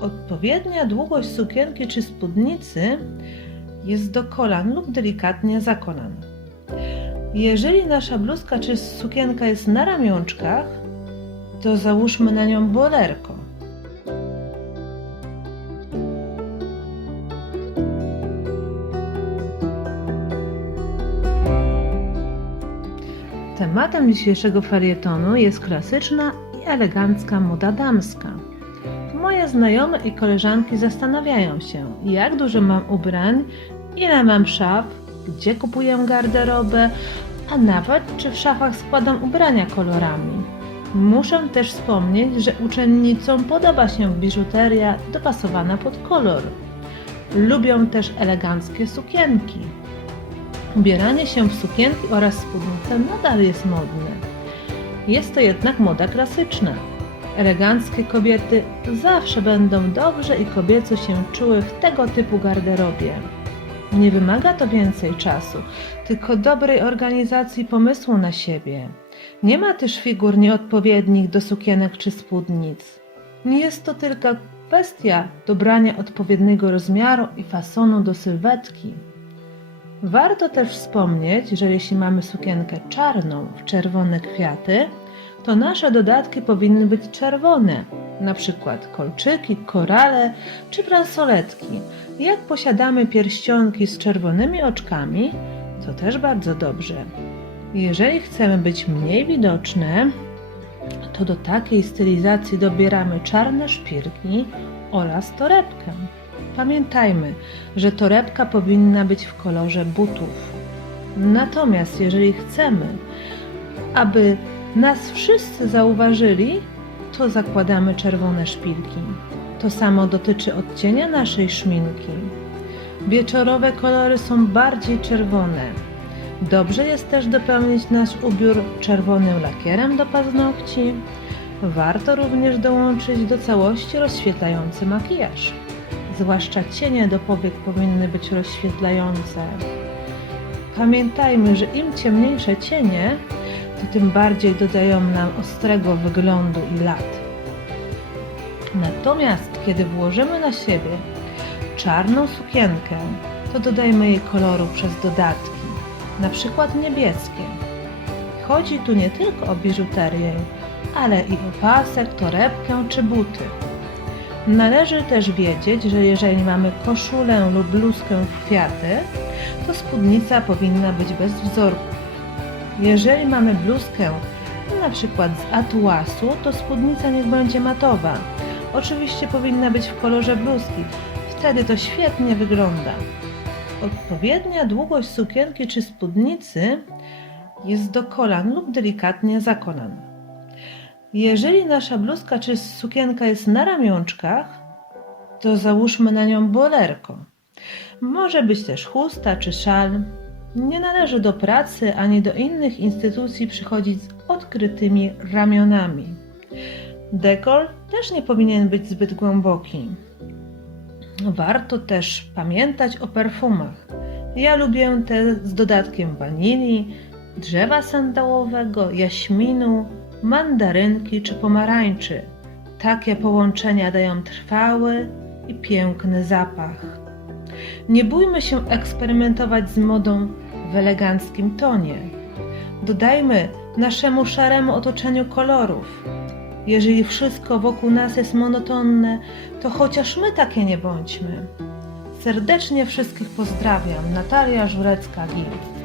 Odpowiednia długość sukienki czy spódnicy jest do kolan lub delikatnie za kolan. Jeżeli nasza bluzka czy sukienka jest na ramionczkach, to załóżmy na nią bolerko. Tematem dzisiejszego felietonu jest klasyczna i elegancka moda damska. Moje znajome i koleżanki zastanawiają się, jak dużo mam ubrań, ile mam szaf, gdzie kupuję garderobę, a nawet czy w szafach składam ubrania kolorami. Muszę też wspomnieć, że uczennicom podoba się biżuteria dopasowana pod kolor. Lubią też eleganckie sukienki. Ubieranie się w sukienki oraz spódnice nadal jest modne. Jest to jednak moda klasyczna. Eleganckie kobiety zawsze będą dobrze i kobieco się czuły w tego typu garderobie. Nie wymaga to więcej czasu, tylko dobrej organizacji pomysłu na siebie. Nie ma też figur nieodpowiednich do sukienek czy spódnic. Nie jest to tylko kwestia dobrania odpowiedniego rozmiaru i fasonu do sylwetki. Warto też wspomnieć, że jeśli mamy sukienkę czarną w czerwone kwiaty, to nasze dodatki powinny być czerwone, na przykład kolczyki, korale czy bransoletki. Jak posiadamy pierścionki z czerwonymi oczkami, to też bardzo dobrze. Jeżeli chcemy być mniej widoczne, to do takiej stylizacji dobieramy czarne szpilki oraz torebkę. Pamiętajmy, że torebka powinna być w kolorze butów. Natomiast jeżeli chcemy, aby nas wszyscy zauważyli, to zakładamy czerwone szpilki. To samo dotyczy odcienia naszej szminki. Wieczorowe kolory są bardziej czerwone. Dobrze jest też dopełnić nasz ubiór czerwonym lakierem do paznokci. Warto również dołączyć do całości rozświetlający makijaż. Zwłaszcza cienie do powiek powinny być rozświetlające. Pamiętajmy, że im ciemniejsze cienie, to tym bardziej dodają nam ostrego wyglądu i lat. Natomiast kiedy włożymy na siebie czarną sukienkę, to dodajmy jej koloru przez dodatki, na przykład niebieskie. Chodzi tu nie tylko o biżuterię, ale i o pasek, torebkę czy buty. Należy też wiedzieć, że jeżeli mamy koszulę lub bluzkę w kwiaty, to spódnica powinna być bez wzorków. Jeżeli mamy bluzkę na przykład z atłasu, to spódnica niech będzie matowa. Oczywiście powinna być w kolorze bluzki, wtedy to świetnie wygląda. Odpowiednia długość sukienki czy spódnicy jest do kolan lub delikatnie za kolan. Jeżeli nasza bluzka czy sukienka jest na ramionczkach, to załóżmy na nią bolerko. Może być też chusta czy szal. Nie należy do pracy ani do innych instytucji przychodzić z odkrytymi ramionami. Dekol też nie powinien być zbyt głęboki. Warto też pamiętać o perfumach. Ja lubię te z dodatkiem wanilii, drzewa sandałowego, jaśminu, mandarynki czy pomarańczy. Takie połączenia dają trwały i piękny zapach. Nie bójmy się eksperymentować z modą w eleganckim tonie. Dodajmy naszemu szaremu otoczeniu kolorów. Jeżeli wszystko wokół nas jest monotonne, to chociaż my takie nie bądźmy. Serdecznie wszystkich pozdrawiam. Natalia Żurecka-Gil.